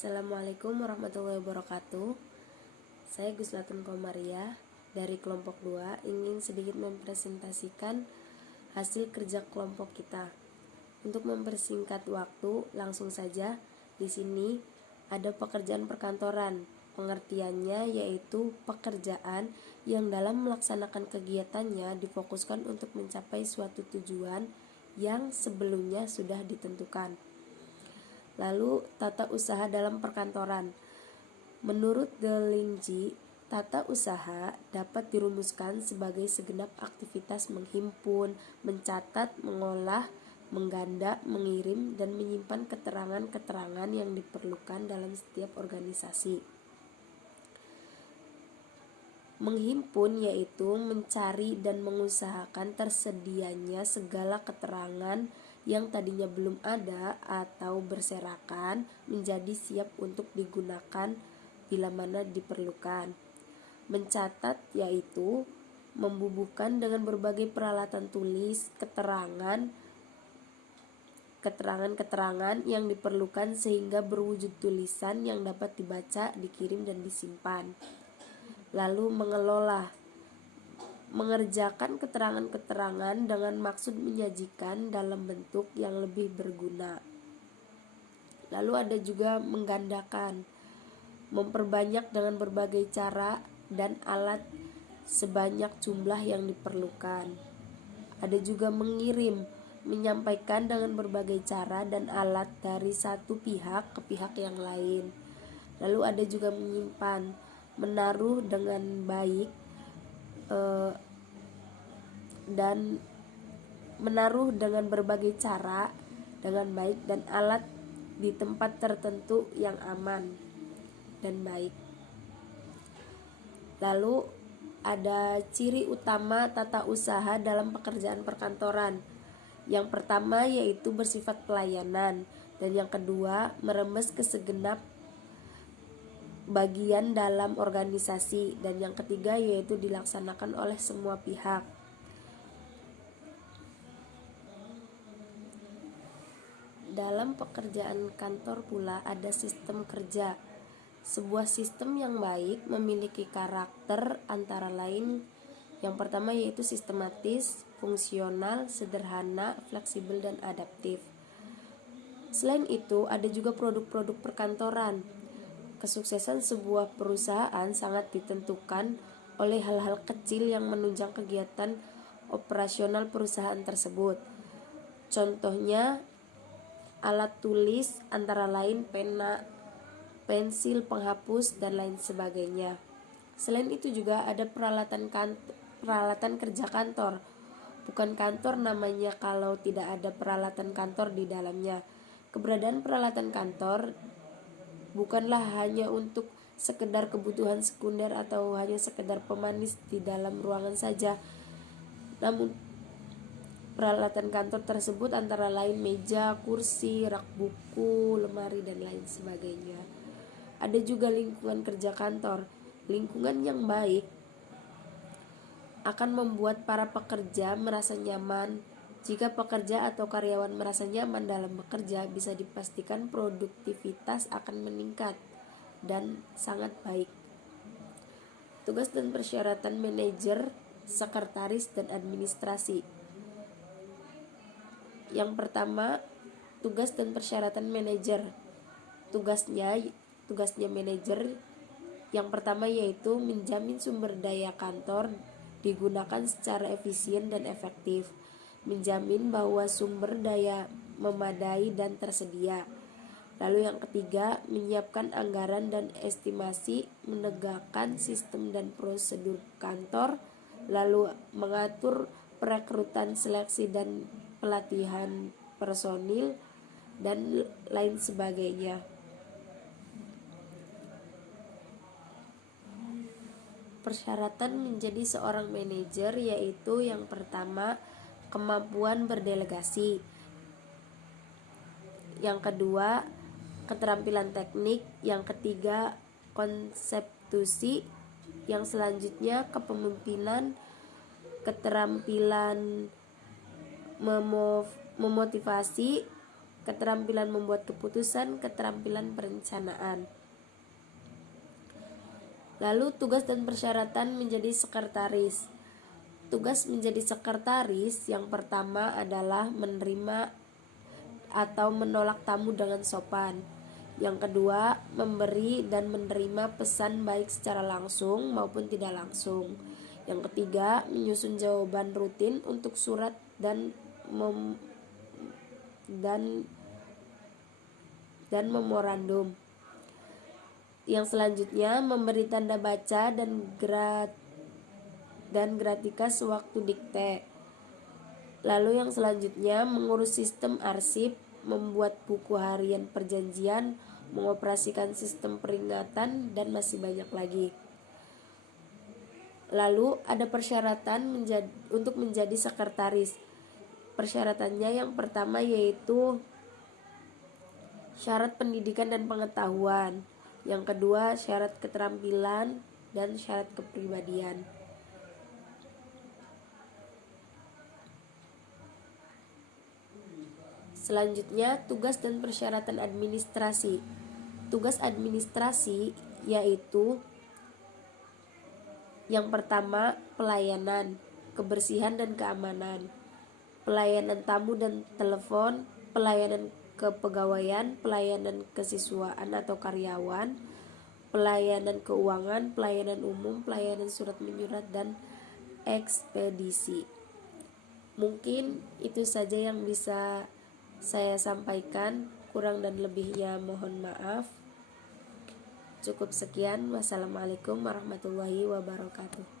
Assalamualaikum warahmatullahi wabarakatuh. Saya Guslatun Komaria dari kelompok 2 ingin sedikit mempresentasikan hasil kerja kelompok kita. Untuk mempersingkat waktu, langsung saja. Di sini ada pekerjaan perkantoran. Pengertiannya yaitu pekerjaan yang dalam melaksanakan kegiatannya difokuskan untuk mencapai suatu tujuan yang sebelumnya sudah ditentukan. Lalu, tata usaha dalam perkantoran. Menurut Delinci, tata usaha dapat dirumuskan sebagai segenap aktivitas menghimpun, mencatat, mengolah, mengganda, mengirim, dan menyimpan keterangan-keterangan yang diperlukan dalam setiap organisasi. Menghimpun yaitu mencari dan mengusahakan tersedianya segala keterangan yang tadinya belum ada atau berserakan menjadi siap untuk digunakan bila mana diperlukan. Mencatat yaitu membubuhkan dengan berbagai peralatan tulis keterangan yang diperlukan sehingga berwujud tulisan yang dapat dibaca, dikirim, dan disimpan. Lalu mengelola, mengerjakan keterangan-keterangan dengan maksud menyajikan dalam bentuk yang lebih berguna. Lalu ada juga menggandakan, memperbanyak dengan berbagai cara dan alat sebanyak jumlah yang diperlukan. Ada juga mengirim, menyampaikan dengan berbagai cara dan alat dari satu pihak ke pihak yang lain. Lalu ada juga menyimpan, menaruh dengan baik dan menaruh dengan berbagai cara dengan baik dan alat di tempat tertentu yang aman dan baik. Lalu ada ciri utama tata usaha dalam pekerjaan perkantoran. Yang pertama yaitu bersifat pelayanan, dan yang kedua merembes ke segenap bagian dalam organisasi, dan yang ketiga yaitu dilaksanakan oleh semua pihak. Dalam pekerjaan kantor pula ada sistem kerja. Sebuah sistem yang baik memiliki karakter antara lain yang pertama yaitu sistematis, fungsional, sederhana, fleksibel, dan adaptif. Selain itu ada juga produk-produk perkantoran. Kesuksesan sebuah perusahaan sangat ditentukan oleh hal-hal kecil yang menunjang kegiatan operasional perusahaan tersebut. Contohnya alat tulis antara lain pena, pensil, penghapus, dan lain sebagainya. Selain itu juga ada peralatan kerja kantor. Bukan kantor namanya kalau tidak ada peralatan kantor di dalamnya. Keberadaan peralatan kantor bukanlah hanya untuk sekedar kebutuhan sekunder atau hanya sekedar pemanis di dalam ruangan saja. Namun peralatan kantor tersebut antara lain meja, kursi, rak buku, lemari, dan lain sebagainya. Ada juga lingkungan kerja kantor. Lingkungan yang baik akan membuat para pekerja merasa nyaman. Jika pekerja atau karyawan merasa nyaman dalam bekerja, bisa dipastikan produktivitas akan meningkat dan sangat baik. Tugas dan persyaratan manajer, sekretaris, dan administrasi. Yang pertama, tugas dan persyaratan manajer. Tugasnya manajer yang pertama yaitu menjamin sumber daya kantor digunakan secara efisien dan efektif, menjamin bahwa sumber daya memadai dan tersedia. Lalu yang ketiga, menyiapkan anggaran dan estimasi, menegakkan sistem dan prosedur kantor, lalu mengatur perekrutan, seleksi, dan pelatihan personil, dan lain sebagainya. Persyaratan menjadi seorang manajer yaitu yang pertama, kemampuan berdelegasi. Yang kedua, keterampilan teknik. Yang ketiga, konseptusi. Yang selanjutnya, kepemimpinan, keterampilan memotivasi, keterampilan membuat keputusan, keterampilan perencanaan. Lalu tugas dan persyaratan menjadi sekretaris. Tugas menjadi sekretaris yang pertama adalah menerima atau menolak tamu dengan sopan. Yang kedua, memberi dan menerima pesan baik secara langsung maupun tidak langsung. Yang ketiga, menyusun jawaban rutin untuk surat dan memorandum. Yang selanjutnya, memberi tanda baca dan gratika sewaktu dikte. Lalu yang selanjutnya, mengurus sistem arsip, membuat buku harian perjanjian, mengoperasikan sistem peringatan, dan masih banyak lagi. Lalu ada persyaratan untuk menjadi sekretaris. Persyaratannya yang pertama yaitu syarat pendidikan dan pengetahuan. Yang kedua, syarat keterampilan dan syarat kepribadian. Selanjutnya, tugas dan persyaratan administrasi. Tugas administrasi yaitu yang pertama, pelayanan, kebersihan dan keamanan, pelayanan tamu dan telepon, pelayanan kepegawaian, pelayanan kesiswaan atau karyawan, pelayanan keuangan, pelayanan umum, pelayanan surat menyurat, dan ekspedisi. Mungkin itu saja yang bisa saya sampaikan, kurang dan lebihnya mohon maaf. Cukup sekian. Wassalamualaikum warahmatullahi wabarakatuh.